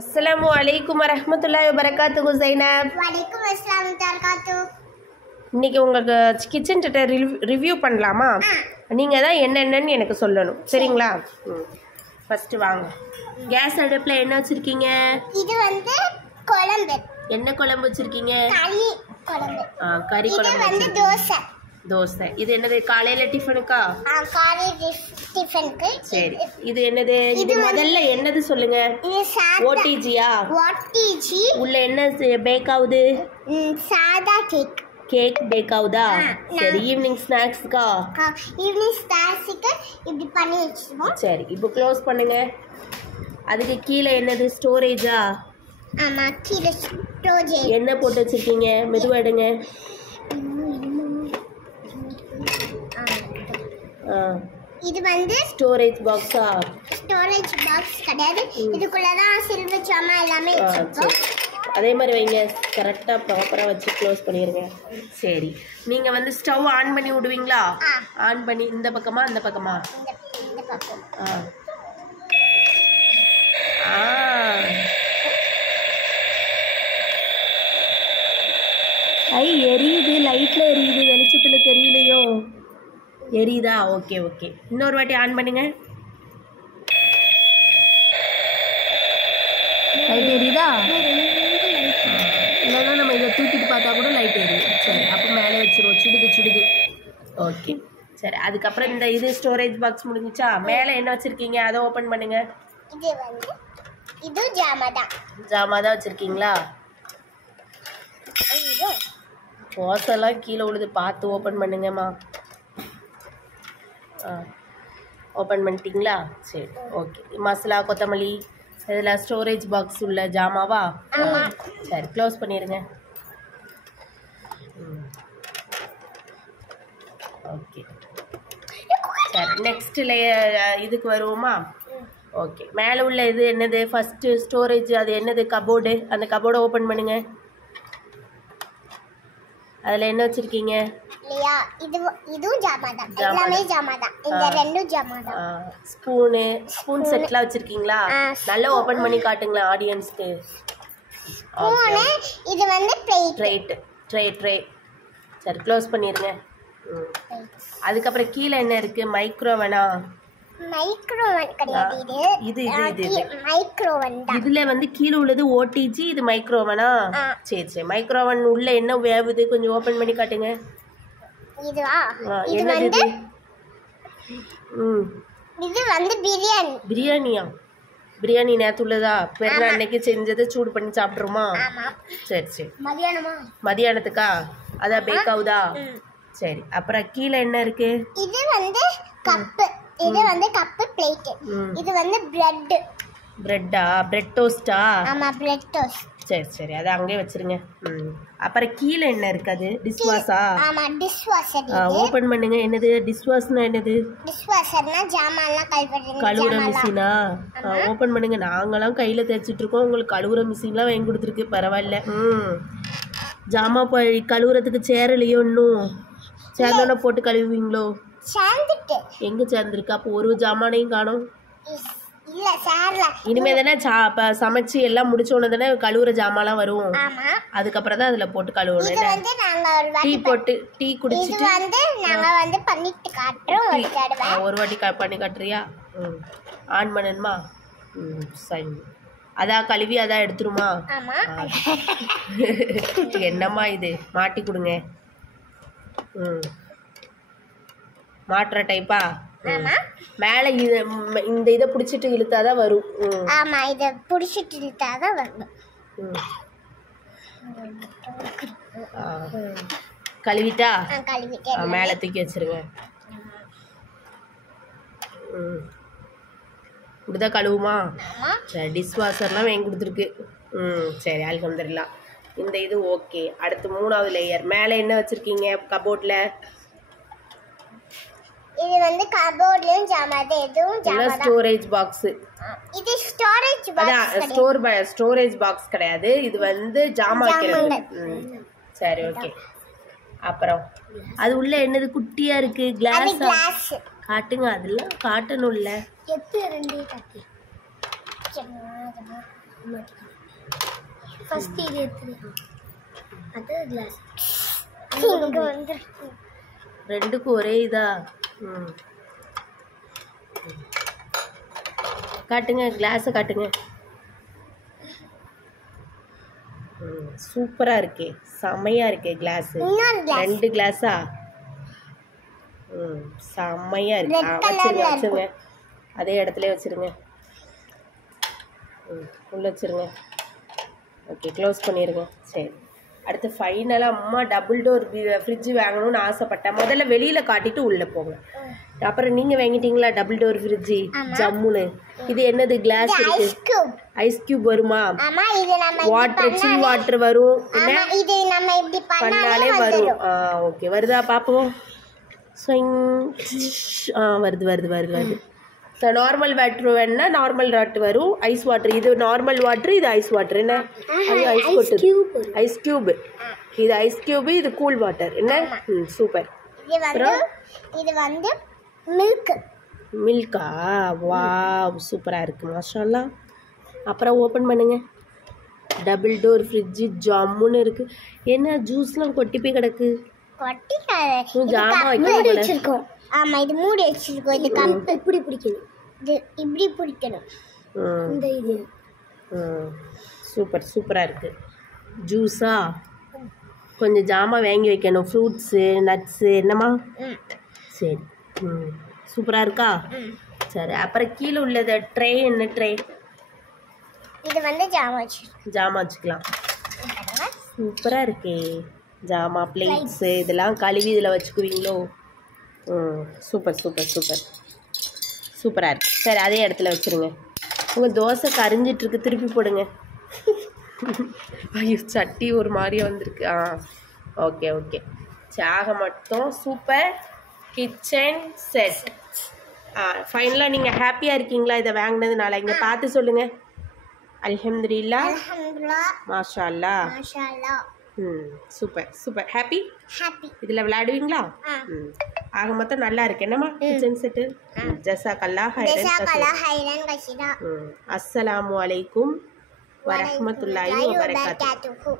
अस्सलामु अलैकुम வரஹ்மத்துல்லாஹி வபரகாத்துஹு ஸைனப். வலைக்கும் அஸ்ஸலாம் வரஹ்மத்துல்லாஹி. இன்னைக்கு உங்களுக்கு கிச்சன் டிட்ட ரிவ்யூ பண்ணலாமா? நீங்கள் தான் என்னென்னு எனக்கு சொல்லணும், சரிங்களா? ஃபர்ஸ்ட் வாங்க. கேஸ் அடுப்பில் என்ன வச்சுருக்கீங்க? இது வந்து குழம்பு. என்ன குழம்பு வச்சுருக்கீங்க? கறி குழம்பு. கறி குழம்பு. இது வந்து தோசை. தோசை. இது என்னது, காலையில் டிஃபனுக்கா? காலை டிஃபனுக்கு. சரி. இது என்னது? இது முதல்ல என்னது சொல்லுங்க. இது ஓடிஜியா? ஓடிஜி. உள்ள என்ன பேக் ஆகுது? சாதா கேக். கேக் பேக் ஆகுதா? சரி. ஈவினிங் ஸ்நாக்ஸ்க்கா? ஈவினிங் ஸ்நாக்ஸ்க்கு இப்படி பண்ணி வச்சிருவோம். சரி, இப்போ க்ளோஸ் பண்ணுங்க. அதுக்கு கீழே என்னது, ஸ்டோரேஜா? ஆமா, கீழே ஸ்டோரேஜ். என்ன போட்டு வச்சிருக்கீங்க? மெதுவா எடுங்க. இது வந்து ஸ்டோரேஜ் பாக்ஸா? ஸ்டோரேஜ் பாக்ஸ் கிடையாது, இதுக்குள்ள தான் சில்வர் சாமா எல்லாமே வச்சிருக்கோம். அதே மாதிரி வைங்க, கரெக்டாக ப்ராப்பராக வச்சு க்ளோஸ் பண்ணிடுங்க. சரி, நீங்கள் வந்து ஸ்டவ் ஆன் பண்ணி விடுவீங்களா? ஆன் பண்ணி இந்த பக்கமா அந்த பக்கமா? இந்த பக்கம். ஐ, எரியுது. லைட்டில் எரியுது, வெளிச்சத்தில் தெரியலையோ? எரியுதா? Okay okay. இன்னொரு வாட்டி ஆன் பண்ணுங்க. லைட் எரியுதா? இல்லைன்னா நம்ம இதை தூக்கிட்டு பார்த்தா கூட லைட் எரியும். சரி, அப்போ மேலே வச்சுருவோம். சுடுது சுடுது. ஓகே சரி. அதுக்கப்புறம் இந்த இது ஸ்டோரேஜ் பாக்ஸ் முடிஞ்சிச்சா? மேலே என்ன வச்சுருக்கீங்க? அதை ஓப்பன் பண்ணுங்க. இது வந்து இது ஜாமாதான். ஜாமாதான் வச்சுருக்கீங்களா? தோசைலாம் கீழே விழுது, பார்த்து ஓப்பன் பண்ணுங்கம்மா. ஓப்பன் பண்ணிட்டீங்களா? சரி ஓகே. மசாலா, கொத்தமல்லி, இதில் ஸ்டோரேஜ் பாக்ஸ் உள்ள ஜாமாவா? சரி, க்ளோஸ் பண்ணிடுங்க. ஓகே சரி. நெக்ஸ்ட்டில் இதுக்கு வருவோமா? ஓகே. மேலே உள்ள இது என்னது? First storage. அது என்னது? கபோர்டு. அந்த கபோர்டை ஓப்பன் பண்ணுங்க. அதில் என்ன வச்சுருக்கீங்க? இல்லையா, இதுவும் ஜாமாதான். எல்லாமே ஜாமாதான். இந்த ரெண்டும் ஜாமாதான். ஸ்பூன் செட்லாம் வச்சுருக்கீங்களா? நல்லா ஓப்பன் பண்ணி காட்டுங்களேன் ஆடியன்ஸ்க்கு. இது வந்து ட்ரே. சரி, க்ளோஸ் பண்ணிடுங்க. அதுக்கப்புறம் கீழே என்ன இருக்குது? மைக்ரோவனா? மைக்ரோவன் கிடையாது. இது மைக்ரோவன் தான். இதுல வந்து கீழே உள்ளது ஓடிஜி, இது மைக்ரோவனா? சரி சரி. மைக்ரோவன் உள்ள என்ன வேவுது? கொஞ்சம் ஓபன் பண்ணி காட்டுங்க. இதுவா? இது என்னது வந்து இது வந்து பிரியாணி. பிரியாணியா? பிரியாணி நேத்து உள்ளதா? பெருநாள் அன்னைக்கு செஞ்சதை சூடு பண்ணி சாப்பிட்ருமா? சரி சரி. மதியானத்துக்கா? அதான் பேக் ஆகுதா? சரி. அப்புறம் கீழே என்ன இருக்கு? இது வந்து கப்பு. இது வந்து கப்பு, பிளேட். இது வந்து பிரெட்டா? பிரெட் டோஸ்டா? ஆமா, பிரெட் டோஸ்ட். சரி சரி, அதை அங்கேயே வச்சிருங்க. அப்புறம் கீழே என்ன இருக்காது? டிஷ்வாஷா? ஆமா, டிஷ்வாஷர். ஓபன் பண்ணுங்க. என்னது டிஷ்வாஷ்னா? என்னது? டிஷ்வாஷர்னா ஜாமான்லாம் கழுவுற மிஷினா? ஓபன் பண்ணுங்க. நாங்களாம் கையில தேய்ச்சிட்டு இருக்கோம், உங்களுக்கு கழுவுற மிஷின்லாம் வாங்கி கொடுத்துருக்கு. பரவாயில்ல. ஜாமா போய் கழுவுறதுக்கு சேரலையோ? இன்னும் சேர்ந்தோட போட்டு கழுவுவீங்களோ? சேர்ந்துட்டு எங்க சேர்ந்துருக்கு? அப்போ ஒரு ஜாமானையும் காணோம். இல்ல சேர்ல. இனிமே தானே சமைச்சு எல்லாம் முடிச்ச உடனே தானே கழுவுற ஜாமான்லாம் வரும். ஆமா, அதுக்கப்புறம் தான் அதுல போட்டு கழுவணும். இது வந்து நாங்க ஒரு டீ போட்டு டீ குடிச்சிட்டு இது வந்து நாங்க வந்து பண்ணிட்டு காட்றோம். ஒரு தடவை ஒரு வாட்டி பண்ணி காட்டுறியா? ஆன் பண்ணணுமா? சரி. அதான் கழுவி அதான் எடுத்துருமா? ஆமா. என்னம்மா இது? மாட்டி கொடுங்க. மாட்டுற டைப்பா? ஆமா. மேலே இந்த இதை பிடிச்சிட்டு இழுத்தாதான் வரும். ஆமா, இதை பிடிச்சிட்டு இழுத்தாதான் வரும். கழுவிட்டா? கழுவிட்டேன். மேலே தூக்கி வச்சிருங்க. இப்படிதான் கழுவுமா? சரி. டிஷ்வாஷர்லாம் வாங்கி கொடுத்துருக்கு. சரி, அல்ஹம்துலில்லாஹ். இந்த இது ஓகே. அடுத்து மூணாவது லேயர். மேலே என்ன வச்சிருக்கீங்க கபோர்ட்ல? இது வந்து கபோர்ட்லயும் ஜாமாதான். எதுவும் ஜாமாதான். Storage box. இது ஸ்டோரேஜ் பாக்ஸ். அதான் ஸ்டோரேஜ் பாக்ஸ் கிடையாது, இது வந்து ஜாமா வைக்கிறது. சரி ஓகே. அப்புறம் அது உள்ள என்னது? குட்டியா இருக்கு. கிளாஸ். காட்டுங்க. அதெல்லாம் காட்டணும்ல. ஃபர்ஸ்ட் இது எடுத்து அது கிளாஸ் இங்க வந்து ரெண்டுக்கும் ஒரே இதா காட்டுங்க கிளாஸை காட்டுங்க. சூப்பராக இருக்கே, செம்மையாக இருக்கே கிளாஸு. 2 கிளாஸா? செம்மையாக இருக்கு. வச்சுருங்க அதே இடத்துல வச்சுருங்க. உள்ளே வச்சுருங்க. ஓகே, க்ளோஸ் பண்ணிடுங்க. சரி, அடுத்து ஃபைனலாக அம்மா டபுள் டோர் ஃப்ரிட்ஜு வாங்கணும்னு ஆசைப்பட்டேன். முதல்ல வெளியில் காட்டிட்டு உள்ளே போங்க. அப்புறம் நீங்கள் வாங்கிட்டீங்களா டபுள் டோர் ஃப்ரிட்ஜு? ஜம்முன்னு. இது என்னது கிளாஸ் இருக்கு? ஐஸ் கியூப் வருமா? வாட்டர் சில் வாட்டர் வரும். பண்ணாலே வரும். ஓகே, வருதா பார்ப்போம். வருது வருது வருது வருது. நார்மல் வாட்டர் வேணுன்னா நார்மல் வாட்டர் வரும். ஐஸ் வாட்டர் இது நார்மல் வாட்டர், இது ஐஸ் வாட்டர். என்ன அது? ஐஸ் கொட்டு ஐஸ் கியூபு. இது ஐஸ் கியூபு, இது கூல் வாட்டர். என்ன? சூப்பர். இது வந்து மில்க். மில்கா? வாவ், சூப்பராக இருக்குது, மாஷாஅல்லாஹ். அப்புறம் ஓப்பன் பண்ணுங்க. டபுள் டோர் ஃப்ரிட்ஜு ஜம்முன்னு இருக்குது. என்ன ஜூஸ்லாம் கொட்டி போய் கிடக்கு? ஜாமா வச்சிருக்கோம். ஆமா, இது மூடி வச்சிருக்கோம். இந்த கப் இப்படி பிடிக்கணும், இது இப்படி பிடிக்கணும். இந்த இது சூப்பர் சூப்பராக இருக்குது. ஜூஸா? கொஞ்சம் ஜாமா வாங்கி வைக்கணும். ஃப்ரூட்ஸு நட்ஸு என்னம்மா? சரி, சூப்பராக இருக்கா? சரி, அப்புறம் கீழே உள்ளது ட்ரே. என்ன ட்ரே? இது வந்து ஜாமா வச்சுக்கலாம். சூப்பராக இருக்கே. ஜாமா பிளேட்ஸு இதெல்லாம் கழுவி இதில் வச்சுக்குவீங்களோ? சூப்பர் சூப்பர் சூப்பர் சூப்பராக இருக்குது. சரி, அதே இடத்துல வச்சுருங்க. உங்கள் தோசை கரிஞ்சிட்ருக்கு, திருப்பி போடுங்க. ஐயோ, சட்டி ஒரு மாதிரியே வந்திருக்கு. Okay okay. சாக மட்டும் சூப்பர் கிச்சன் செட். ஃபைனலாக நீங்கள் ஹாப்பியாக இருக்கீங்களா இதை வாங்கினதுனால? இங்கே பார்த்து சொல்லுங்கள். அல்ஹம்துலில்லாஹ், மாஷா அல்லாஹ். Super super. ஹாப்பி. இதில் விளையாடுவீங்களா? ஆக மொத்தம் நல்லா இருக்கு. என்னம்மா கிச்சன் செட்டு? ஜஸாக்கல்லாஹ் ஹைரன். அஸ்ஸலாமு அலைக்கும் வரஹ்மத்துல்லாஹி வபரகாத்துஹு.